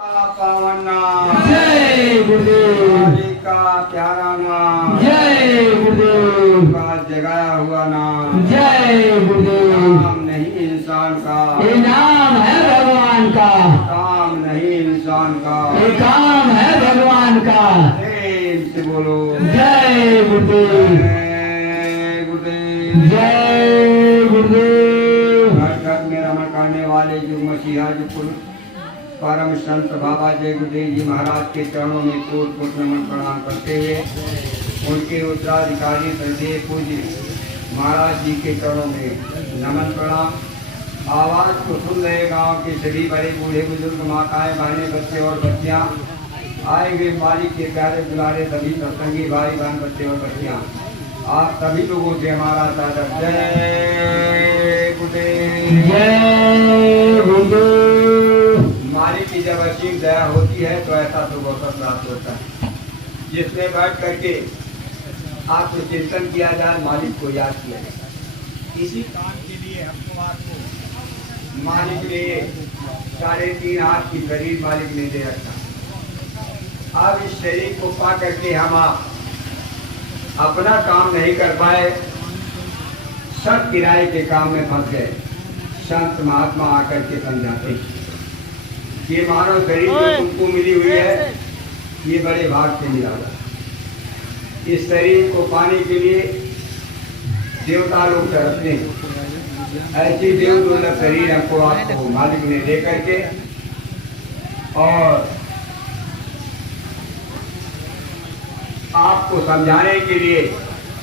पावन नाम, जय गुरुदेव हरि का प्यारा नाम, जय गुरुदेव का जगाया हुआ नाम, जय गुरुदेव। नाम नहीं इंसान का, ये नाम है भगवान का, काम नहीं इंसान का, ये काम है भगवान का। प्रेम से बोलो जय गुरुदेव जय गुरुदेव। जय गुरुदेव। घर घर में रमण करने वाले जो मसीहा जो पुरुष परम संत बाबा जय गुरुदेव जी महाराज के चरणों में कोट कोट नमन प्रणाम करते हुए उनके उत्तराधिकारी श्रद्धेय पूज्य महाराज जी के चरणों में नमन प्रणाम। आवाज को सुन रहे गांव के सभी बड़े बूढ़े बुजुर्ग माताएं बहनें बच्चे और बच्चियां आए हुए मालिक के प्यारे दुलारे सभी सत्संगी भाई बहन बच्चे और बच्चियां आप सभी लोगों से हमारा सादर जय गुरुदेव। जय गुरुदेव। मालिक की जब असीम दया होती है तो ऐसा शुभ अवसर प्राप्त होता है जिसमें बैठ करके आपको चिंतन किया जाए, मालिक को याद किया जाए। इसी काम के लिए हमको आपको मालिक ने 3.5 हाथ की शरीर मालिक ने दे रखा। अब इस शरीर को पा करके हम आप अपना काम नहीं कर पाए, सब किराए के काम में फंस गए। संत महात्मा आकर के समझाते हैं ये मानव शरीर जो तुमको मिली हुई है ये बड़े भाग से मिला हुआ। इस शरीर को पाने के लिए देवता लोग तरसते हैं। ऐसी देव दुर्लभ शरीर हमको आपको मालिक ने दे करके और आपको समझाने के लिए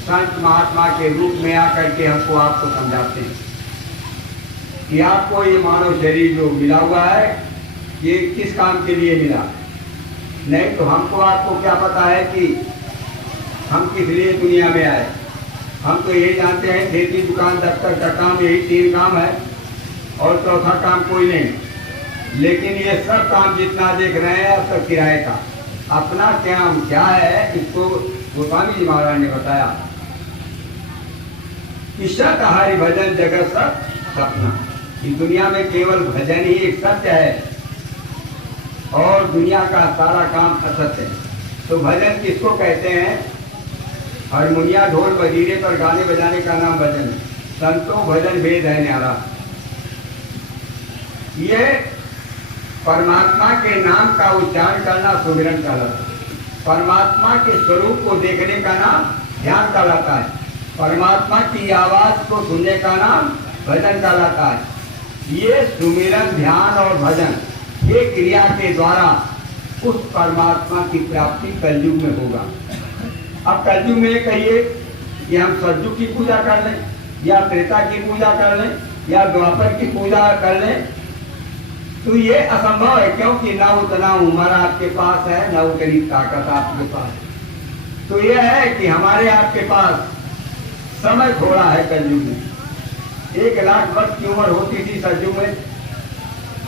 संत महात्मा के रूप में आकर के हमको आपको समझाते हैं कि आपको ये मानव शरीर जो मिला हुआ है ये किस काम के लिए मिला। नहीं तो हमको आपको क्या पता है कि हम किस लिए दुनिया में आए। हम तो यही जानते हैं खेती दुकान दफ्तर का काम, यही 3 काम है और चौथा काम कोई नहीं। लेकिन ये सब काम जितना देख रहे हैं अब सब किराए का। अपना काम क्या है इसको गोस्वामी जी महाराज ने बताया कि सत हरि भजन जगत सब सपना। इस दुनिया में केवल भजन ही एक सत्य है और दुनिया का सारा काम असत्य है। तो भजन किसको कहते हैं? हारमोनिया ढोल बजीरे पर गाने बजाने का नाम भजन है। संतों भजन भेद है न्यारा। ये परमात्मा के नाम का उच्चारण करना सुमिरन कहलाता है। परमात्मा के स्वरूप को देखने का नाम ध्यान कहलाता है। परमात्मा की आवाज को सुनने का नाम भजन कहलाता है। ये सुमिरन ध्यान और भजन ये क्रिया के द्वारा उस परमात्मा की प्राप्ति कलयुग में होगा। अब कलयुग में कहिए कि हम सतयुग की पूजा कर लें या त्रेता की पूजा कर लें या द्वापर की पूजा कर लें तो ये असंभव है, क्योंकि ना उतना उम्र आपके पास है ना उतनी ताकत आपके पास है। तो यह है कि हमारे आपके पास समय थोड़ा है। कलयुग में 1 लाख वर्ष की उम्र होती थी सतयुग में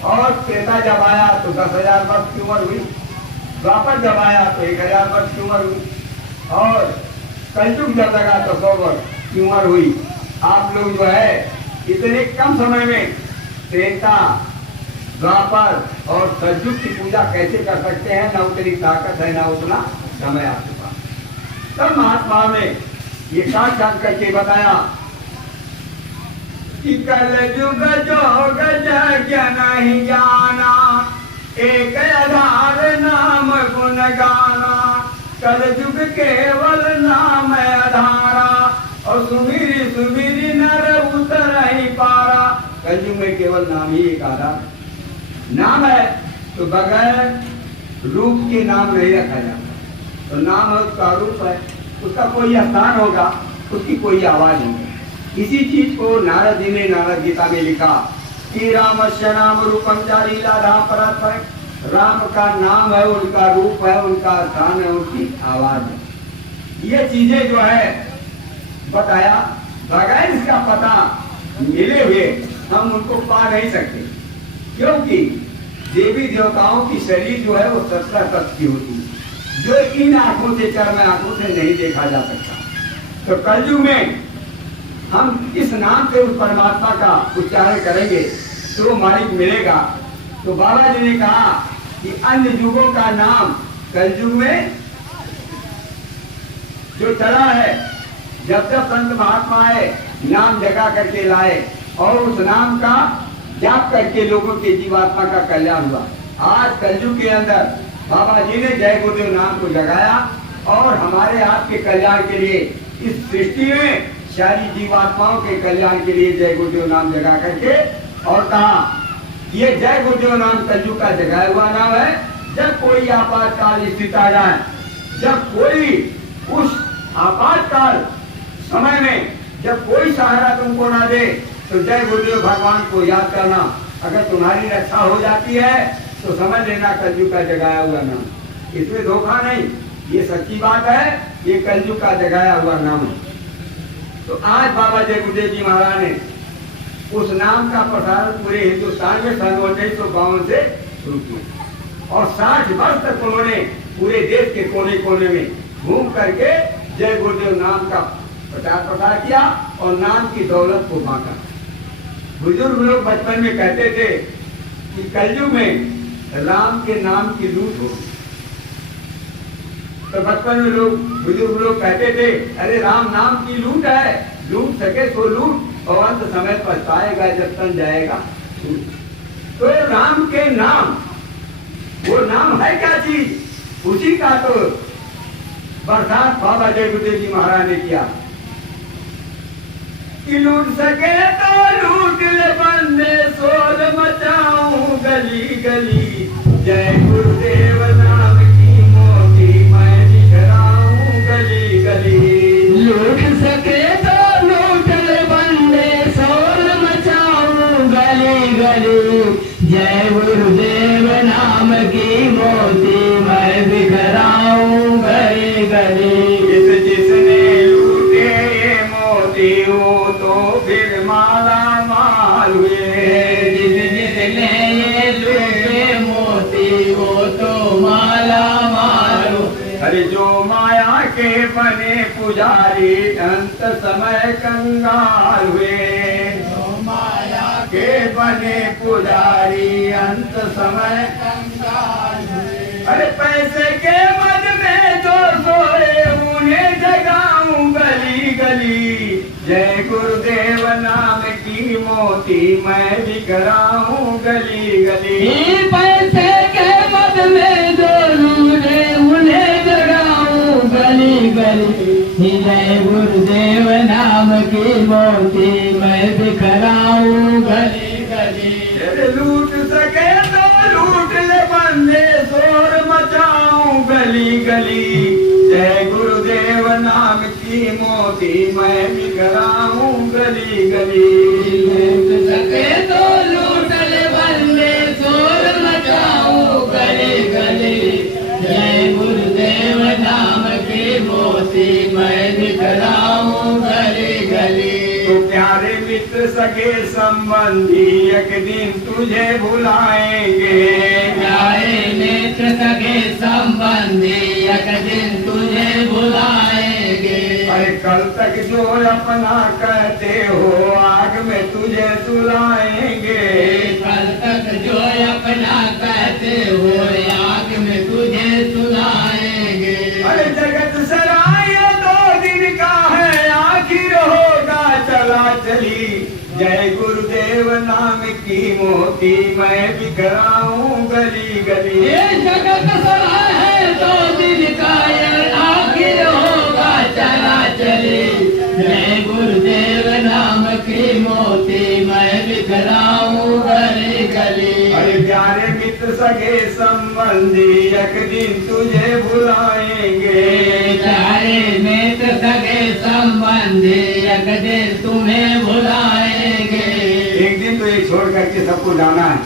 और त्रेता जब आया तो 10,000 वर्ष की उम्र हुई। द्वापर जब आया तो 1,000 वर्ष की उम्र हुई और कलयुग जब लगा तो 100 वर्ष की उम्र हुई। आप लोग जो है इतने कम समय में त्रेता द्वापर और सतयुग की पूजा कैसे कर सकते हैं? ना उतनी ताकत है ना उतना समय आपके पास। तब महात्मा ने ये साक्षात करके बताया कि कल युग जोग जग नहीं जाना, एक आधार नाम गुण गाना। कल युग केवल नाम आधारा और सुमिरी सुमिरी नर उतर ही पारा। कल युग में केवल नाम ही एक आधार नाम है। तो बगैर रूप के नाम नहीं रखा जाता। तो नाम है उसका रूप है, उसका कोई स्थान होगा, उसकी कोई आवाज होगी। इसी चीज को नारद जी ने नारद गीता में लिखा कि रामस्य नाम रूपम लीला राम परत। राम का नाम है, उनका रूप है, उनका स्थान है, उनकी आवाज है। ये चीजें जो है बताया, बगैर इसका पता मिले हुए हम उनको पा नहीं सकते, क्योंकि देवी देवताओं की शरीर जो है वो 17 तत्व की होती है जो इन आंखों से चर्म आंखों से नहीं देखा जा सकता। तो कलयुग में हम इस नाम से उस परमात्मा का उच्चारण करेंगे तो मालिक मिलेगा। तो बाबा जी ने कहा कि अन्य युगों का नाम कलयुग में जो चला है, जब जब संत महात्मा आए नाम जगा करके लाए और उस नाम का जाप करके लोगों के जीवात्मा का कल्याण हुआ। आज कलयुग के अंदर बाबा जी ने जय गुरुदेव नाम को जगाया और हमारे आपके कल्याण के लिए इस सृष्टि में सारी जीवात्माओं के कल्याण के लिए जय गुरुदेव नाम जगा करके और कहा ये जय गुरुदेव नाम कलयुग का जगाया हुआ नाम है। जब कोई आपातकाल स्थिति आ जाए, जब कोई उस आपातकाल समय में जब कोई सहारा तुमको ना दे तो जय गुरुदेव भगवान को याद करना। अगर तुम्हारी रक्षा हो जाती है तो समझ लेना कलयुग का जगाया हुआ नाम, इसमें धोखा नहीं, ये सच्ची बात है, ये कलयुग का जगाया हुआ नाम है। तो आज बाबा जय गुरुदेव जी महाराज ने उस नाम का प्रसारण पूरे हिंदुस्तान में सन 1952 से शुरू किया और 60 वर्ष तक उन्होंने पूरे देश के कोने कोने में घूम करके जय गुरुदेव नाम का प्रचार प्रसार किया और नाम की दौलत को बांटा। बुजुर्ग लोग बचपन में कहते थे कि कलयुग में राम के नाम की लूट हो, तो बचपन में लोग बुजुर्ग लोग कहते थे अरे राम नाम की लूट है, लूट सके तो लूट और अंत समय पछताएगा जब तन जाएगा। तो राम के नाम, वो नाम है क्या चीज, उसी का तो बरसात बाबा जय गुरुदेव जी महाराज ने किया कि लूट सके तो लूट ले बंदे, शोर मचाऊं गली गली, जय गुरुदेव नाम की मोती मैं बिखराऊं गली गली। लूट सके तो लूट ले बंदे, शोर मचाऊं गली गली, जय गुरुदेव नाम की मोती मैं बिखराऊं गली गली। जिसने लूटे ये मोती वो तो फिर माला माल हुए, जिसने ये लूटे मोती वो तो माला माल हुए। अरे जो माया के बने पुजारी अंत समय कंगाल हुए, जो माया के बने पुजारी अंत समय कंगाल हुए। अरे पैसे के मद में जो सोए उन्हें जगाऊं गली गली, जय गुरुदेव नाम की मोती मैं बिखराऊं गली गली। पैसे के मद में जो लूटे उन्हें जगाऊं गली गली, जय गुरुदेव नाम की मोती मैं बिखराऊं गली गली। लूट सके तो लूट ले बंदे, शोर मचाऊं गली गली, जय गुरुदेव नाम की मोती मैं बिखराऊं गली गली। लूट सके तो लूट ले बंदे, शोर मचाऊं गली गली, जय गुरुदेव नाम की मोती मैं बिखराऊं गली गली। तो प्यारे मित्र सगे संबंधी एक दिन तुझे भुलाएंगे, प्यारे नेत्र सगे संबंधी एक दिन तुझे बुलाएंगे। अरे कल तक जो अपना कहते हो आग में तुझे सुलाएंगे, कल तक जो अपना कहते हो आग में तुझे सुनाएंगे। अरे जगत सराय 2 दिन का है आखिर होगा चला चली, जय गुरुदेव नाम की मोती मैं बिखराऊं गली गली। ये जगत सराय है 2 दिन का ये आखिर होगा चला चली, जय गुरुदेव नाम की मोती मैं बिखराऊं गली गली। अरे प्यारे मित्र सगे संबंधी एक दिन तुझे भुलाएंगे, प्यारे मित्र सगे संबंधी एक दिन तुम्हें बुलाएंगे। एक दिन तो ये छोड़ करके सबको जाना है,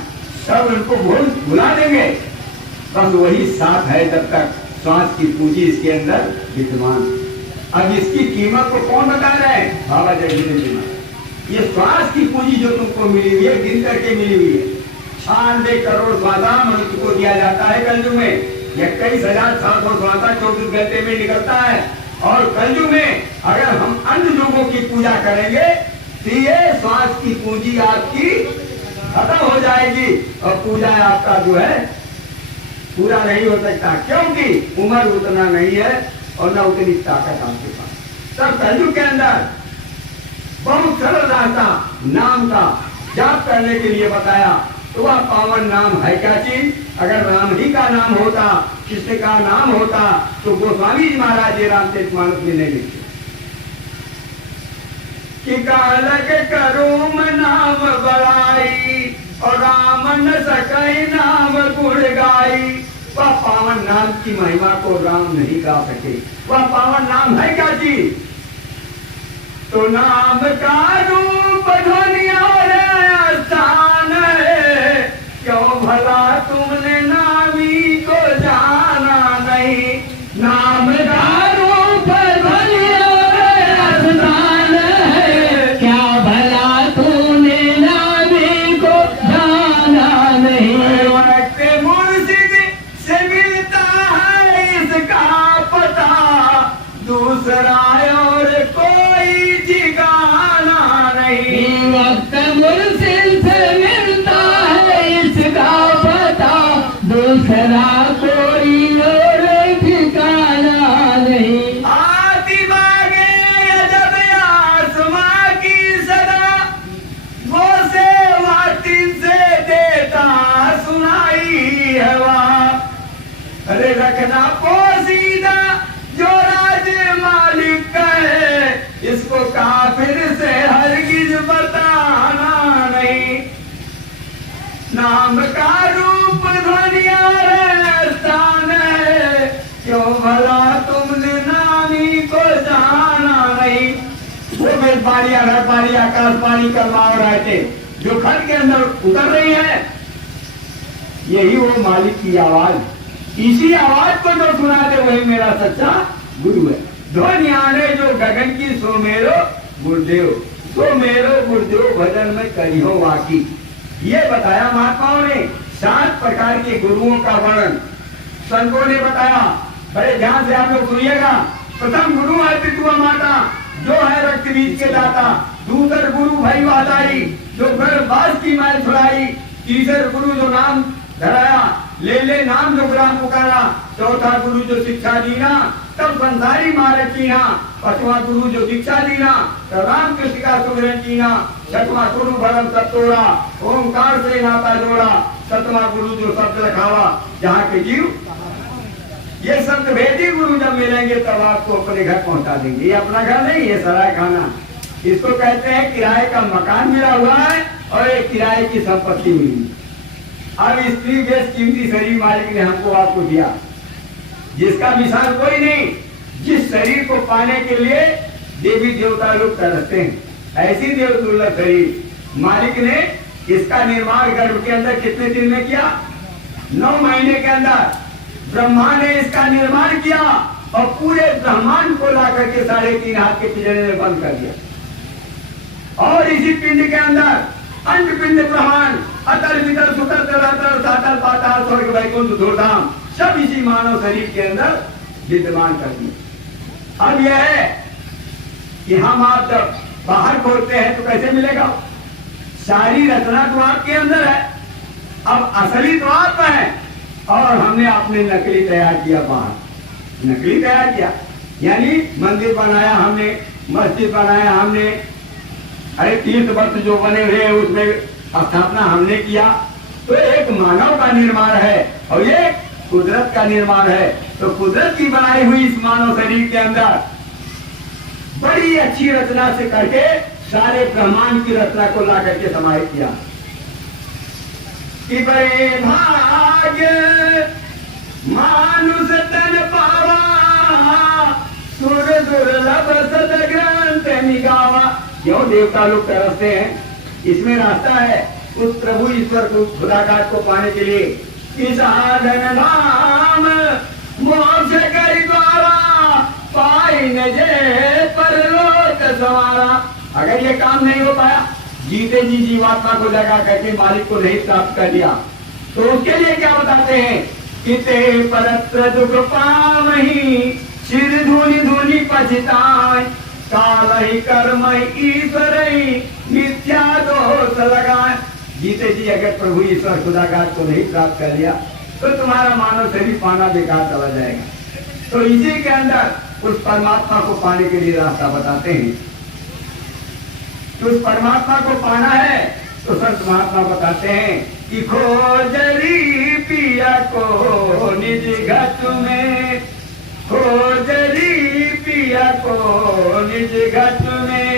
सब उनको भुला देंगे, बस वही साथ है जब तक श्वास की पूंजी इसके अंदर विद्यमान। अब इसकी कीमत को कौन बता रहे हैं, बाबा जय गुरुदेव जी महाराज। ये श्वास की पूंजी जो तुमको मिली हुई है, गिन करके मिली हुई है, 96 करोड़ श्वासा मनुष्य को दिया जाता है कलयुग में। 21,700 श्वासा 24 घंटे में निकलता है और कलयुग में अगर हम अन्य लोगों की पूजा करेंगे तो ये श्वास की पूंजी आपकी खत्म हो जाएगी और पूजा आपका जो है पूरा नहीं हो सकता, क्योंकि उम्र उतना नहीं है और न उतनी ताकत आपके पास। तब कलयुग के अंदर बहुत सरल रास्ता नाम का जाप करने के लिए बताया। तो वह पावन नाम है क्या चीज? अगर राम ही का नाम होता, कृष्ण का नाम होता, तो गोस्वामी जी महाराज जी रामचरितमानस में नहीं लिखते कि कालक करूम नाम बड़ाई और राम न सकई नाम गुण गाई। वह पावन नाम की महिमा को राम नहीं गा सके। वह पावन नाम है क्या चीज? तो नाम का रूप ध्वनि और स्थान है, क्यों भला तुमने नामी को जाना नहीं। नाम का रूप ध्वनि और स्थान है, क्या भला तूने नामी को जाना नहीं। वक्त मुर्शिद से मिलता है इसका पता, दूसरा और कोई ठिकाना नहीं। वक्त मुर्शिद से मिलता है इसका पता, दूसरा कोई और ठिकाना नहीं। आती बागे अजब आसमां की सदा, वो सेवा से देता सुनाई हवा। अरे रखना पोसीदा जो राज मालिक का है, इसको काफिर से हरगिज बताना नहीं। नाम का रूप ध्वनि और स्थान है, क्यों भला तुमने नामी को जाना नहीं। वो वेदवाणी अघरवाणी आकाशवाणी करवाओ रहे थे, जो खंड के अंदर उतर रही है, यही वो मालिक की आवाज। इसी आवाज को जो सुनाते वही मेरा सच्चा गुरु है। ध्वनि आने जो गगन की सो मेरो गुरुदेव, सो मेरो गुरुदेव भजन में करियो वाकी। ये बताया महात्माओं ने 7 प्रकार के गुरुओं का वर्णन संतों ने बताया। बड़े ध्यान से आप लोग सुनिएगा। प्रथम गुरु है पितुआ माता, जो है रक्त बीज के दाता। दूसर गुरु भाई वाताई, जो गर्भवास की मैल छुड़ाई। तीसर गुरु जो नाम धराया, ले ले नाम जो ग्राम पुकारा। चौथा गुरु जो शिक्षा दीना, तब संसारी मारे कीना। पांचवा गुरु जो दीक्षा दीना, तब राम कृष्ण का सुमिरन कीना। छठवां गुरु भरम सब तोड़ा, ओंकार से नाता जोड़ा। सतवां गुरु जो शब्द रखावा, जहाँ के जीव। ये संत भेदी गुरु जब मिलेंगे तब आपको अपने घर पहुंचा देंगे। ये अपना घर नहीं, ये सराय खाना। इसको कहते हैं किराए का मकान मिला हुआ है और एक किराए की संपत्ति मिली। अब स्त्री बेश कीमती शरीर मालिक ने हमको आपको दिया, जिसका मिसाल कोई नहीं। जिस शरीर को पाने के लिए देवी देवता लोग तरसते हैं, ऐसी देव दुर्लभ शरीर मालिक ने इसका निर्माण गर्भ के अंदर कितने दिन में किया? 9 महीने के अंदर ब्रह्मा ने इसका निर्माण किया और पूरे ब्रह्मांड को ला करके 3.5 हाथ के पिंजरे में बंद कर दिया। और इसी पिंड के अंदर अंड पिंड ब्रह्मांड, अतल वितल सुतल तलातल सातल पाताल स्वर्ग वैकुंठ धूर्धाम सब इसी मानव शरीर के अंदर विद्यमान कर दिए। अब यह है कि हम आप जब बाहर खोलते हैं तो कैसे मिलेगा? सारी रचना तो आपके अंदर है, अब असली तो आप है और हमने अपने नकली तैयार किया। बाहर नकली तैयार किया, यानी मंदिर बनाया हमने, मस्जिद बनाया हमने। अरे तीर्थ वर्ष जो बने हुए हैं उसमें स्थापना हमने किया। तो एक मानव का निर्माण है और ये कुदरत का निर्माण है। तो कुदरत की बनाई हुई इस मानव शरीर के अंदर बड़ी अच्छी रचना से करके सारे ब्रह्मांड की रचना को ला करके समाहित किया। कि बड़े भाग्य मानुष तन पावा, सुर दुर्लभ सदग्रंथ निगावा। क्यों देवता लोग तरसते हैं? इसमें रास्ता है उस प्रभु ईश्वर को खुदाकार को पाने के लिए। कि साधन नाम मोक्ष कर द्वारा, पाई न जे परलोक सवारा। अगर ये काम नहीं हो पाया, जीते जी जीवात्मा को लगा करके मालिक को नहीं प्राप्त कर लिया, तो उसके लिए क्या बताते हैं? कि ते परत्र दुख पावही, सिर धूनि धूनि पछताए। काल ही कर्म ईश्वर मिथ्या दोष लगाए। जीते जी अगर प्रभु ईश्वर खुदाकार को नहीं प्राप्त कर लिया तो तुम्हारा मानव शरीर पाना बेकार चला जाएगा। तो इसी के अंदर उस परमात्मा को पाने के लिए रास्ता बताते हैं। तो उस परमात्मा को पाना है तो संत महात्मा बताते हैं कि खोजरी पिया को निज घट में, खोजरी पिया को निज घट में,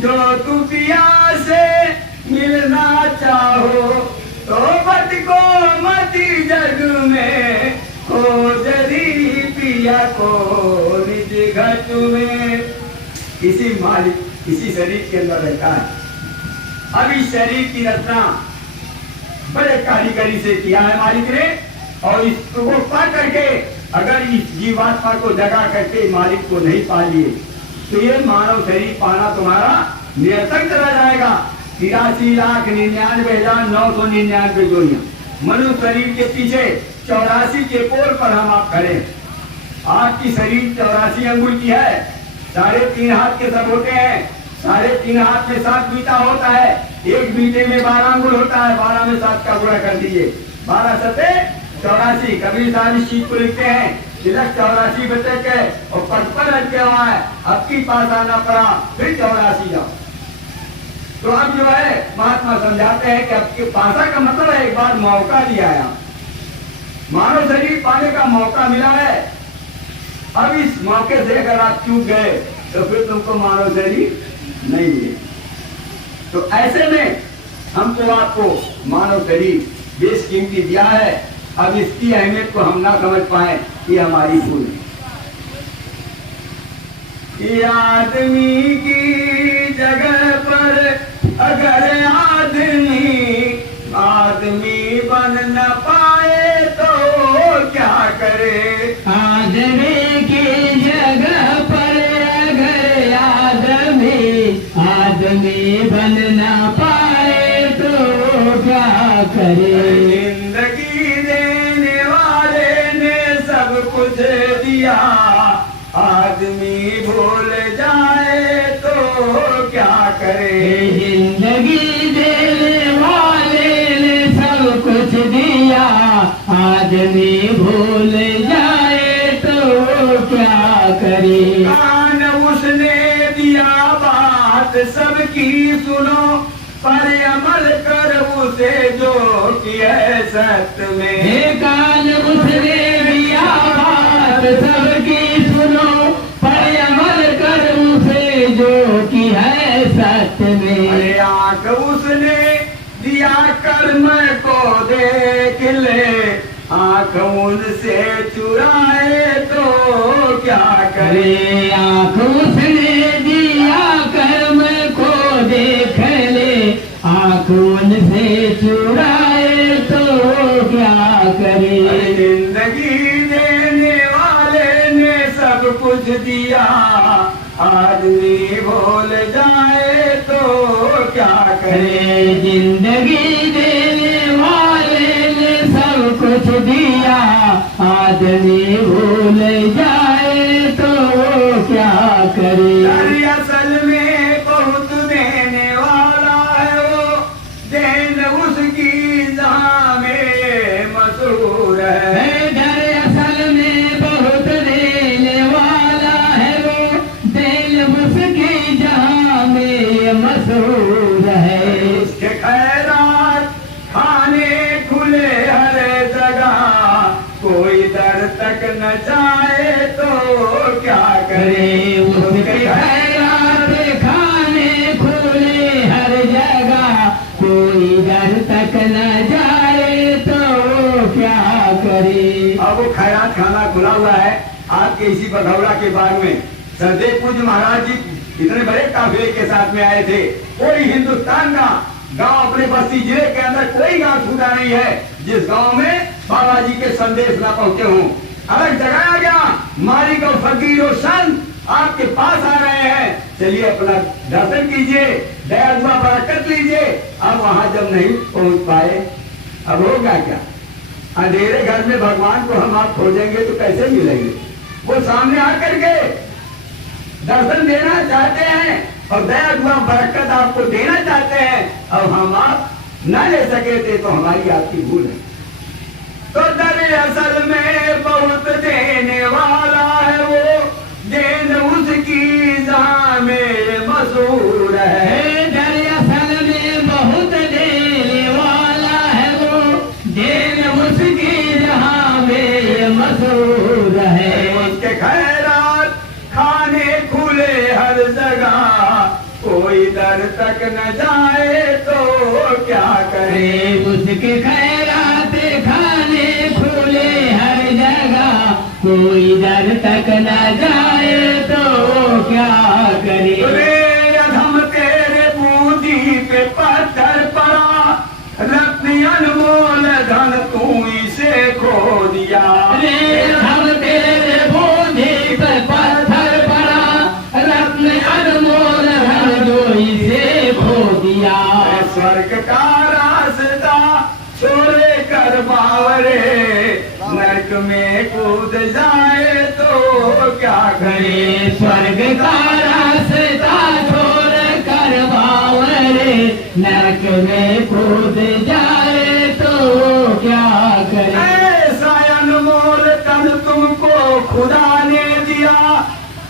जो तू पिया से मिलना चाहो तो मत को मती जग में, खोजरी पिया को निज घट में। इसी मालिक इसी शरीर के अंदर रहता है। अब इस शरीर की रचना बड़े कारीगरी से किया है मालिक ने, और इसको पा करके अगर इस जीवात्मा को जगा करके मालिक को नहीं पा लिए तो ये मानव शरीर पाना तुम्हारा निरर्थक चला जाएगा। 83,99,999 जोड़ियां मनुष्य शरीर के पीछे 84 के पोल पर हम आप खड़े। आपकी शरीर 84 अंगुल की है, 3.5 हाथ के सब होते हैं, 3.5 हाथ में 7 बीता होता है, एक बीते में 12 अंगुल होता है, 12 में 7 का गुणा कर दीजिए, 12 सते 84। कबीर साहब इस चीज को लिखते हैं तिलक 84 बचे के और 55 रखे हुआ है, अब की पास आना पड़ा फिर 84 जाओ। तो अब जो है महात्मा समझाते हैं कि अब के पासा का मतलब है एक बार मौका दिया है, मानव शरीर पाने का मौका मिला है। अब इस मौके से अगर आप चूक गए तो फिर तुमको मानव शरीर नहीं मिले। तो ऐसे में हमको आपको मानव शरीर बेशकीमती दिया है। अब इसकी अहमियत को हम ना समझ पाए ये हमारी भूल है। ये आदमी की जगह पर अगर आदमी बन न पाए तो क्या करे। आदमी की जगह पर अगर आदमी बन न पाए तो क्या करे। जिंदगी देने वाले ने सब कुछ दिया, आदमी भूल जाए तो क्या करे। जिंदगी देने वाले ने सब कुछ दिया, आदमी भूल जाए तो क्या करे। कान उसने दिया बात सबकी सुनो, पर अमल कर उसे जो कि है सत्य में। कान उसने दिया बात सबकी सुनो, पर अमल कर उसे जो कि है सत्य में। अरे आंख उसने दिया कर्म को देख ले, आंख उनसे चुराए तो क्या करे। आंख उसने दिया कर्म को देख ले, आंख उनसे चुराए तो क्या करे। जिंदगी देने वाले ने सब कुछ दिया, आदमी भूल जाए तो क्या करे। जिंदगी देने वाले ने सब कुछ दिया, आदमी भूल जाए तो क्या करे। असल में बहुत देने वाला है वो, देन उसकी जहां में मशहूर है। असल में बहुत देने वाला है वो, देन उसकी जहां में मशहूर है। उसके खैरात खाने खुले हर जगह, कोई दर तक न जाए तो क्या करे। उसके खैरात खाने खुले हर जगह, कोई दर तक न जाए तो क्या करे। अब वो खैरात खाना खुला हुआ है आपके इसी बघौरा के बाग में। सरदेव पूज्य महाराज जी इतने बड़े काफिले के साथ में आए थे। कोई हिंदुस्तान का गांव अपने बस्ती जिले के अंदर कोई गांव छूटा नहीं है जिस गांव में बाबा जी के संदेश ना पहुंचे हों। अलग जगाया गया, मालिक और फकीर और संत आपके पास आ रहे हैं, चलिए अपना दर्शन कीजिए, दया दुआ बरकत लीजिए। अब वहां जब नहीं पहुंच पाए अब होगा क्या। अंधेरे घर में भगवान को हम आप खोजेंगे तो कैसे मिलेंगे। वो सामने आकर के दर्शन देना चाहते हैं और दया दुआ बरकत आपको देना चाहते हैं, और हम आप न ले सके थे तो हमारी आपकी भूल है। तो दरअसल में बहुत देने वाला है वो, देन उसकी जहां में मशहूर है। दरअसल में बहुत देने वाला है वो, देन उसकी जहां में मशहूर है। उसके खैरात खाने खुले हर जगह, कोई दर तक न जाए तो क्या करे। उसके खैरात खाने खुले हर जगह, कोई दर तक न जाए तो क्या करे। हम तेरे बूंदी पे पत्थर पड़ा, रत्न अनमोल धन तू इसे खो दिया। हम तेरे बूंदी पे पत्थर पड़ा, रत्न अनमोल धन जो इसे खो दिया। स्वर्ग का रास्ता छोड़े कर बावरे, नरक में कूद जाए तो क्या करे। स्वर्ग का रास्ता छोड़ कर बावरे, नरक में कूद जाए तो क्या करे। ऐसा अनमोल तन तुमको खुदा ने दिया,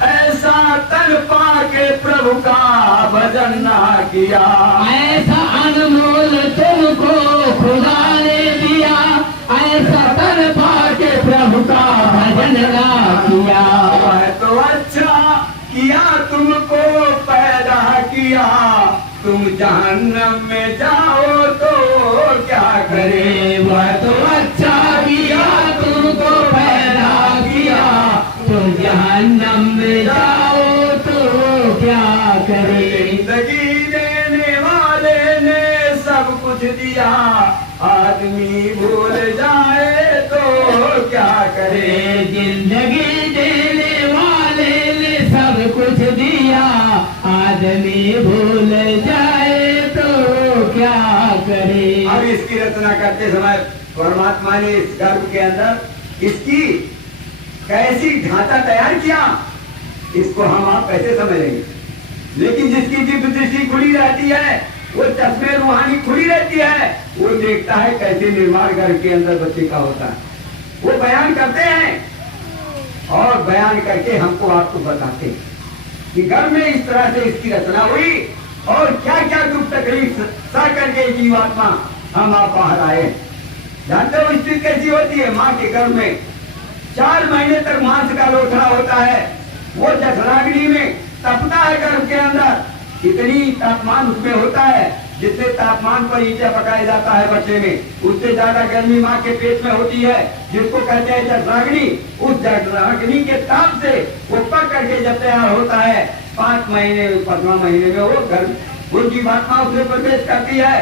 ऐसा तन पाके प्रभु का भजन ना किया। ऐसा अनमोल तुमको खुदा ने दिया, ऐसा तन पाके प्रभु का भजन ना किया। वह तो अच्छा किया तुमको पैदा किया, तुम जहन्नम में जाओ तो क्या करे। वह तो अच्छा किया तुमको पैदा किया, तुम जहन्नम में जाओ तो क्या करे। जिंदगी देने वाले ने सब कुछ दिया, आदमी भूल जाए तो क्या करे। जिंदगी देने वाले ने सब कुछ दिया, आदमी भूल जाए तो क्या करे। अब इसकी रचना करते समय परमात्मा ने इस गर्भ के अंदर इसकी कैसी ढांचा तैयार किया, इसको हम आप कैसे समझेंगे। लेकिन जिसकी दिव्य दृष्टि खुली रहती है, वो चश्मे रूहानी खुली रहती है, वो देखता है कैसे निर्माण गर्भ के अंदर बच्चे का होता है। वो बयान करते हैं और बयान करके हमको आपको बताते हैं कि गर्भ में इस तरह से इसकी रचना हुई और क्या क्या दुख तकलीफ सह करके जीवात्मा हम आप बाहर आए। जानते हो स्थिति कैसी होती है। माँ के गर्भ में 4 महीने तक मांस का लोथड़ा होता है, वो जठराग्नि में तपता है गर्भ के अंदर। इतनी तापमान उसमें होता है, जितने तापमान पर ईंटा पकाया जाता है बच्चे में, उससे ज्यादा गर्मी माँ के पेट में होती है, जिसको कहते हैं जठराग्नि। उस जठराग्नि के ताप से वो पक करके जब तैयार होता है, 5 महीने 5वां महीने में वो गर्भ उनकी जीवात्मा उसमें प्रवेश करती है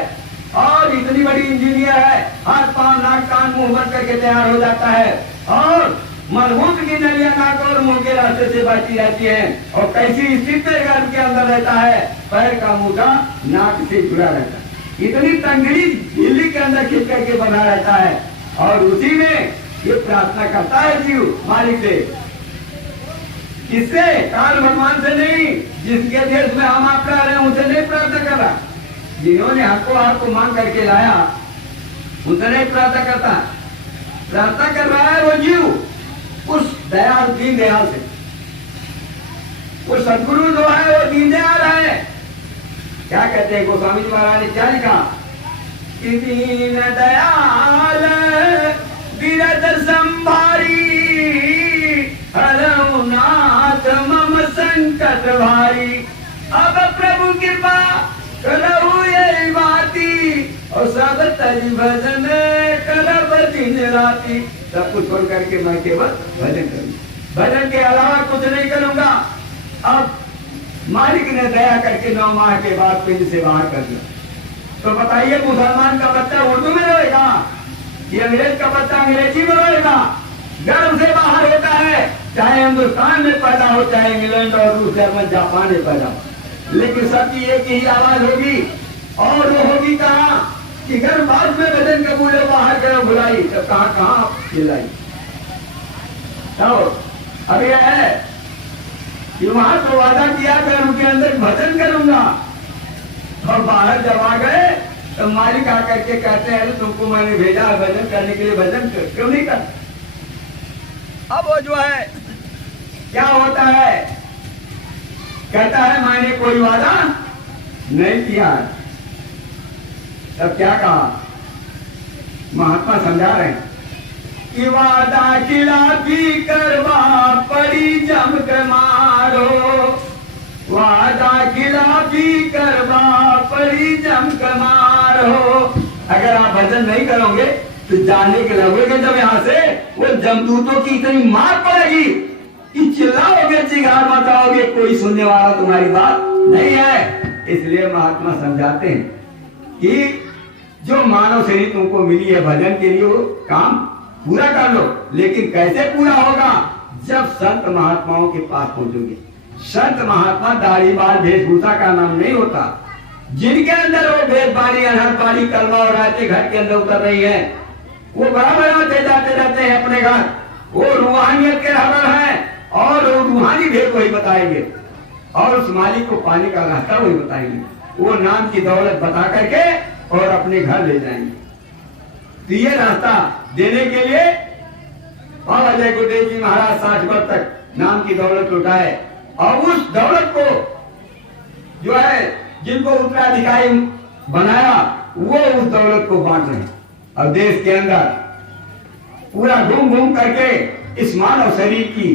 और इतनी बड़ी इंजीनियर है, हाथ पांव नाक कान मुंह बंद करके तैयार हो जाता है और मलमूत्र की नलियां नाक और मुंह के रास्ते से बहती रहती हैं। और कैसी स्थिति में गर्भ के अंदर रहता है, पैर का मुद्दा नाक से जुड़ा रहता है, इतनी तंगड़ी झिल्ली के अंदर खींच करके बना रहता है। और उसी में ये प्रार्थना करता है जीव मालिक से, किससे? काल भगवान से नहीं, जिसके देश में हम आप रह रहे हैं उनसे नहीं प्रार्थना कर रहा। जिन्होंने हमको आपको मांग करके लाया उनसे नहीं प्रार्थना करता, प्रार्थना कर रहा है वो जीव उस दयाल दीन दयाल से। वो सदगुरु जो है वो दीन दयाल है। क्या कहते हैं गोस्वामी जी महाराज ने क्या लिखा कि दीन दयाल विरत संभारी, हरऊ नाथ मम संकट भारी। अब प्रभु कृपा करऊ ये बाती, और सब तरी भजन करब दिन राती। सब कुछ छोड़ करके मैं केवल भजन करूंगा, भजन के अलावा कुछ नहीं करूंगा। अब मालिक ने दया करके 9 माह के बाद पिंड से बाहर कर दिया। तो बताइए मुसलमान का बच्चा उर्दू में रोएगा, ये अंग्रेज का बच्चा अंग्रेजी में रोएगा। गर्भ से बाहर होता है, चाहे हिंदुस्तान में पैदा हो, चाहे इंग्लैंड और रूस जर्मन जापान में पैदा हो, लेकिन सबकी एक ही आवाज होगी। और वो होगी कहाँ कि घर बाद में भजन कबूल बाहर गए बुलाई, तो कहाँ चिल्लाई। तो अब यह है कि वहां तो वादा किया घर के अंदर भजन करूंगा, और बाहर जब आ गए तो मालिक आकर के कहते हैं तुमको मैंने भेजा है भजन करने के लिए, भजन क्यों नहीं कर? अब वो जो है क्या होता है, कहता है मैंने कोई वादा नहीं किया। तब क्या कहा, महात्मा समझा रहे हैं कि वादा खिलाफी करवा पड़ी जमक मारो, वादा खिलाफी करवा पड़ी जमक मारो। अगर आप भजन नहीं करोगे तो जाने के लगोगे जब यहाँ से, वो जमदूतों की इतनी मार पड़ेगी कि चिल्लाओगे, चिगार मचाओगे, कोई सुनने वाला तुम्हारी बात नहीं है। इसलिए महात्मा समझाते हैं कि जो मानव शरीर तुमको मिली है भजन के लिए, वो काम पूरा कर लो। लेकिन कैसे पूरा होगा, जब संत महात्माओं के पास पहुंचोगे। संत महात्मा दाढ़ी बाल वेशभूषा का नाम नहीं होता, जिनके अंदर वो वेद बाणी अनहद बाणी कलमा और आयतें घर के अंदर उतर रही है, वो बड़ा बनाते जाते रहते हैं अपने घर, वो रूहानियत के रहबर हैं और रूहानी भेद वही बताएंगे और उस मालिक को पाने का रास्ता वही बताएंगे। वो नाम की दौलत बता करके और अपने घर ले जाएंगे। तो ये रास्ता देने के लिए बाबा जय गुरुदेव जी महाराज 60 वर्ष तक नाम की दौलत लुटाए और उस दौलत को जो है जिनको उत्तराधिकारी बनाया, वो उस दौलत को बांट रहे हैं। और देश के अंदर पूरा घूम घूम करके इस मानव शरीर की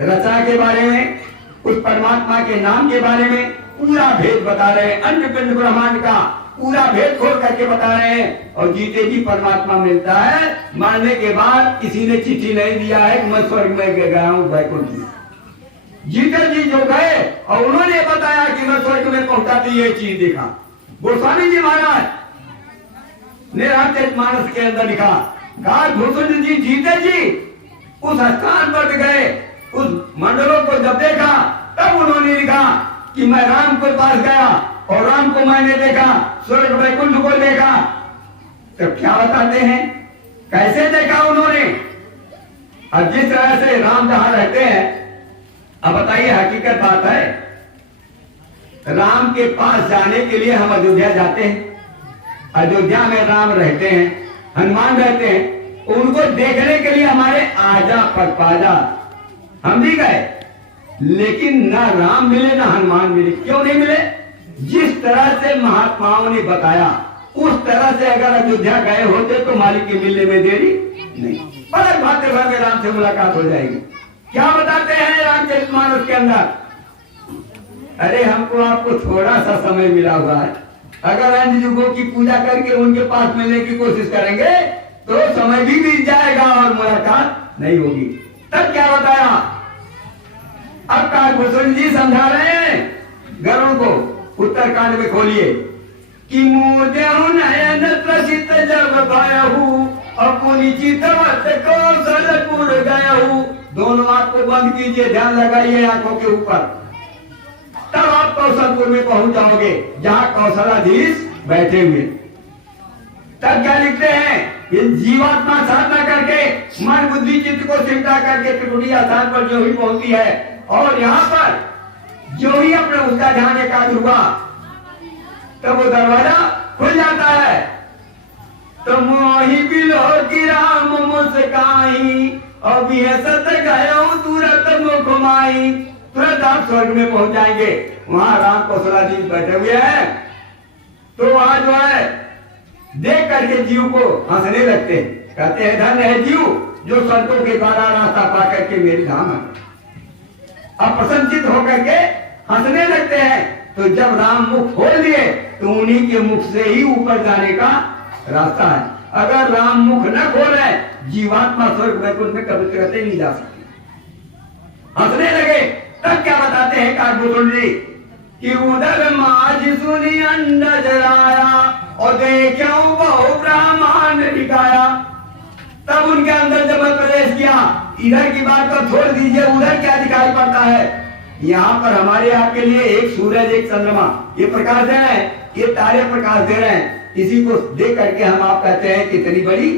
रचना के बारे में, उस परमात्मा के नाम के बारे में पूरा भेद बता रहे हैं। अंड पिंड ब्रह्मांड का पूरा भेद खोल करके बता रहे हैं। और जीते जी परमात्मा मिलता है, मरने के बाद किसी ने चिट्ठी नहीं दिया है कि मैं स्वर्ग में गया हूँ वैकुंठ में। जीते जी जो गए और उन्होंने बताया कि मैं स्वर्ग में पहुंचा तो ये चीज देखा। गोस्वामी जी महाराज ने रामचरितमानस के अंदर लिखा, कहा भूषण जी जीते जी उस स्थान पर गए, उस मंडलों को जब देखा तब उन्होंने लिखा कि मैं राम के पास गया और राम को मैंने देखा, स्वर्ग वैकुंठ को देखा। तो क्या बताते हैं कैसे देखा उन्होंने। अब जिस तरह से राम जहां रहते हैं, अब बताइए हकीकत बात है, राम के पास जाने के लिए हम अयोध्या जाते हैं, अयोध्या में राम रहते हैं, हनुमान रहते हैं, उनको देखने के लिए हमारे आजा पटपाजा हम भी गए, लेकिन ना राम मिले ना हनुमान मिले। क्यों नहीं मिले? जिस तरह से महात्माओं ने बताया उस तरह से अगर अयोध्या गए होते तो मालिक के मिलने में देरी नहीं, बड़े भाते भर में राम से मुलाकात हो जाएगी। क्या बताते हैं रामचरितमानस के अंदर, अरे हमको आपको थोड़ा सा समय मिला हुआ है, अगर अन्य युगों की पूजा करके उनके पास मिलने की कोशिश करेंगे तो समय भी बीत जाएगा और मुलाकात नहीं होगी। तब क्या बताया, अब काकभूषण जी समझा रहे हैं गरुड़ को, उत्तरकांड में खोलिए कि मुझे नयन प्रसिद्ध जब भयहु अपनी चितवत कौशलपुर गयहु। दोनों आंख को बंद कीजिए, ध्यान लगाइए आंखों के ऊपर, तब आप कौशलपुर में पहुंच जाओगे जहां कौशलाधीश बैठे हुए। तब क्या लिखते हैं, ये जीवात्मा साधना करके मन बुद्धि चित्त को सिमटा करके त्रिकुटी स्थान पर जो ही पहुंचती है और यहाँ पर जो ही अपने उसका ध्यान एकाग्र हुआ तो वो दरवाजा खुल जाता है। तो मोही बिलो की राम मुस्काई और सत गयो तुरंत मुख माई। तुरंत आप स्वर्ग में पहुंच जाएंगे, वहां राम कौशलाधीश बैठे हुए हैं। तो वहां जो है देख करके जीव को हंसने लगते हैं, कहते हैं धन्य है जीव जो संतों के द्वारा रास्ता पा करके मेरी धाम है। अब प्रसन्नचित होकर के हंसने लगते हैं। तो जब राम मुख खोल दिए तो उन्हीं के मुख से ही ऊपर जाने का रास्ता है। अगर राम मुख न खोले जीवात्मा स्वर्ग वैकुंठ में कभी कहते नहीं जा सकती। हंसने लगे, तब क्या बताते हैं काकभूषण जी कि उधर माज सुनी अंडज राया और देखो बहु ब्रह्मांड दिखाया। तब उनके अंदर जब मैं प्रवेश किया, इधर की बात तो छोड़ दीजिए, उधर क्या दिखाई पड़ता है। यहाँ पर हमारे आपके लिए एक सूरज एक चंद्रमा ये प्रकाश दे रहे हैं, ये तारे प्रकाश दे रहे हैं। इसी को देख करके हम आप कहते हैं कितनी बड़ी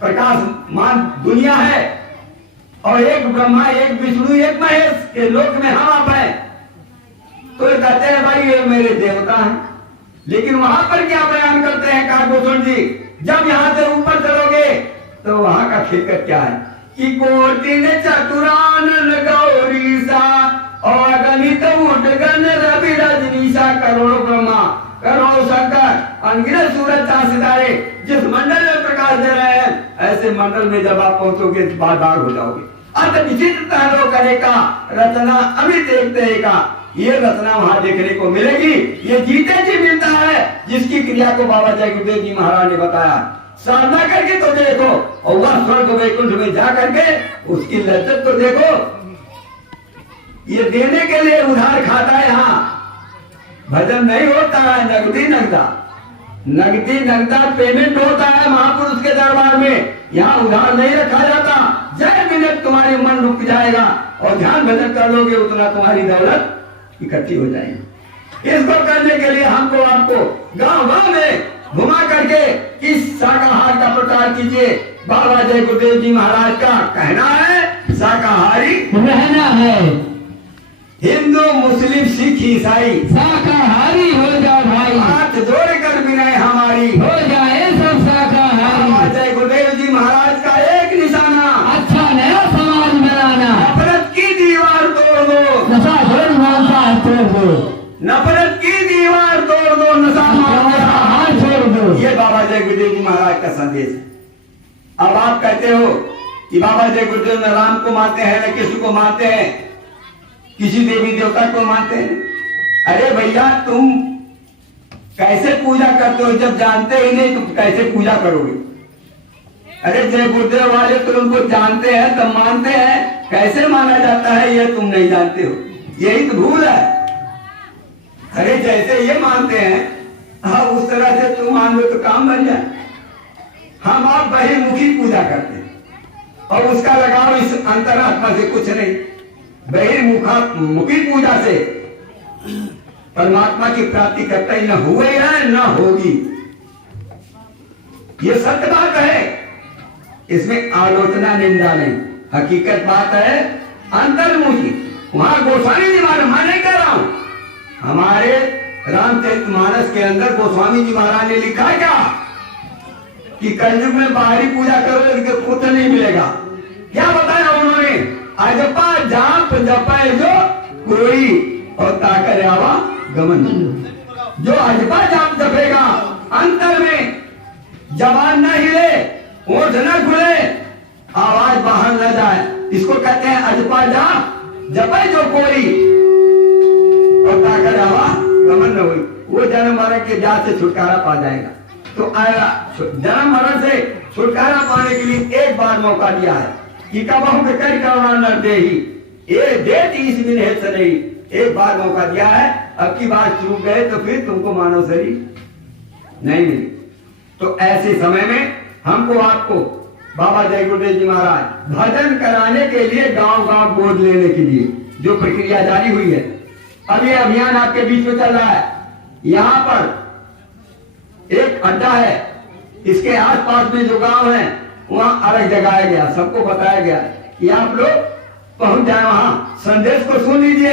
प्रकाशमान दुनिया है। और एक ब्रह्मा एक विष्णु एक महेश के लोक में हम आप हैं। तो ये कहते हैं भाई ये मेरे देवता हैं, लेकिन वहां पर क्या बयान करते हैं काकभूषण जी, जब यहाँ से ऊपर चलोगे तो वहां का खिदकत क्या है कि कोटिन चतुरानन गौरीसा और गणित उठगन रवि रजनीसा, करोड़ों ब्रह्मा करोड़ों शंकर अनगिनत सूरज चांद सितारे जिस मंडल में प्रकाश दे रहे हैं, ऐसे मंडल में जब आप पहुंचोगे बार बार हो जाओगे। अत विचित्र तांडव करे का रचना अमित एक का, ये रचना वहां देखने को मिलेगी। ये जीते जी मिलता है, जिसकी क्रिया को बाबा जय गुरुदेव जी महाराज ने बताया। साधना करके तो देखो, और वह स्वर्ग वैकुंठ में जा करके उसकी लज्जत तो देखो। ये देने के लिए उधार खाता है, यहाँ भजन नहीं होता है, नगदी नगदा नगदी नगदा पेमेंट होता है महापुरुष के दरबार में। यहाँ उधार नहीं रखा जाता। जय मिनट तुम्हारी मन रुक जाएगा और ध्यान भजन कर लोगे, उतना तुम्हारी दौलत इकट्ठी हो जाएगी। इसको करने के लिए हमको आपको गांव गांव में घुमा करके इस शाकाहार का प्रचार कीजिए। बाबा जय गुरुदेव जी महाराज का कहना है शाकाहारी रहना है, हिंदू मुस्लिम सिख ईसाई शाकाहारी हो जाओ भाई, हाथ जोड़कर विनय हमारी हो जाए सब शाकाहारी। बाबा जय गुरुदेव जी महाराज का एक निशाना, अच्छा नया समाज बनाना, नफरत की दीवार तोड़ दो, नशा छोड़ मांसाहार छोड़ दो, नफरत की दीवार तोड़ दो, नशा मांसाहार छोड़ दो। ये बाबा जय गुरुदेव जी महाराज का संदेश है। अब आप कहते हो कि बाबा जय गुरुदेव न राम को मानते हैं न किसी को मानते हैं, किसी देवी देवता को मानते हैं। अरे भैया तुम कैसे पूजा करते हो, जब जानते ही नहीं तो कैसे पूजा करोगे। अरे जय गुरुदेव वाले तो उनको जानते हैं तब मानते हैं, कैसे माना जाता है ये तुम नहीं जानते हो, यही तो भूल है। अरे जैसे ये मानते हैं हाँ उस तरह से तुम मान लो तो काम बन जाए। हम आप बहिर्मुखी पूजा करते हैं और उसका लगाव इस अंतरात्मा से कुछ नहीं। बहिर्मुखी पूजा से परमात्मा की प्राप्ति करता ही न हुए है न होगी, ये सत्य बात है, इसमें आलोचना निंदा नहीं। हकीकत बात है अंतर्मुखी। वहां गोस्वामी जी महाराज, मैं नहीं कह रहा हूं, हमारे रामचरितमानस के अंदर गोस्वामी जी महाराज ने लिखा है क्या कि कलयुग में बाहरी पूजा करोगे तो कुछ नहीं मिलेगा। क्या बताया उन्होंने, अजपा जाप जपे जो कोई और ताकर आवा गमन। जो अजपा जाप जपेगा, अंतर में जबान न हिले, ओठ न खुले, आवाज बाहर न जाए, इसको कहते हैं अजपा जाप जपे जो कोई और ताकर आवा गमन न हुई, वो जन्म मरण के जात से छुटकारा पा जाएगा। तो जन्म मरण से छुटकारा पाने के लिए एक बार मौका दिया है कि कब हम कर करना न दे ही, ये देत इस दिन है नहीं, एक बार मौका दिया है। अब की बार चूक गए तो फिर तुमको मानव शरीर नहीं मिली। तो ऐसे समय में हमको आपको बाबा जय गुरुदेव जी महाराज भजन कराने के लिए गांव गांव गोद लेने के लिए जो प्रक्रिया जारी हुई है, अब ये अभियान आपके बीच में चल रहा है। यहाँ पर एक अड्डा है, इसके आसपास में जो गांव है वहां अलग जगाया गया, सबको बताया गया कि आप लोग पहुंच जाए, वहां संदेश को सुन लीजिए।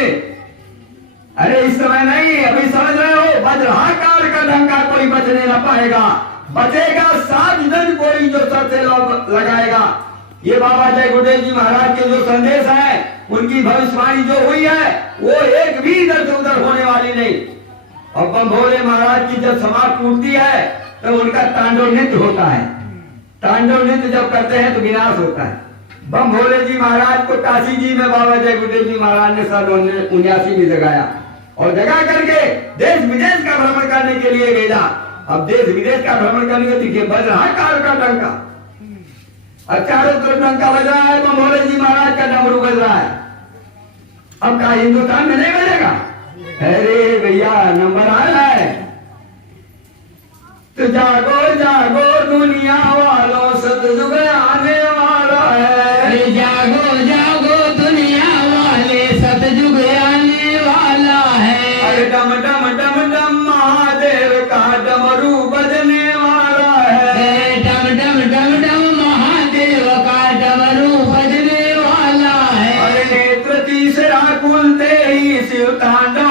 अरे इस समय नहीं, अभी समझ रहे हो, वज्रहा काल का डंका कोई बचने न पाएगा, बचेगा सात दिन कोई जो सर से लगाएगा। ये बाबा जय गुरुदेव जी महाराज के जो संदेश है, उनकी भविष्यवाणी जो हुई है, वो एक भी इधर से उधर होने वाली नहीं। और बम भोले महाराज की जब समाज टूटती है तो उनका तांडव नृत्य होता है। तांडव नृत्य जब करते हैं तो विनाश होता है। बम भोले जी महाराज को काशी जी में बाबा जय गुरुदेव जी महाराज ने सन 1979 में जगाया और जगा करके देश विदेश का भ्रमण करने के लिए भेजा। अब देश विदेश का भ्रमण करने के लिए बज रहा है काल का डंका, चारों तरफ डंका बज रहा है, बम भोले जी महाराज का डमरू बज रहा है। अब का हिंदुस्तान में नहीं बजेगा? अरे भैया नंबर आ रहा है। तो जागो जागो दुनिया वालों, सतयुग आने वाला है। जागो जागो दुनिया वाले, सतयुग आने वाला है। अरे डम डम डम डम महादेव का डमरू बजने वाला है। डम डम डम डम महादेव का डमरू बजने वाला है। अरे नेत्र तीसरा खुलते ही शिव तांडव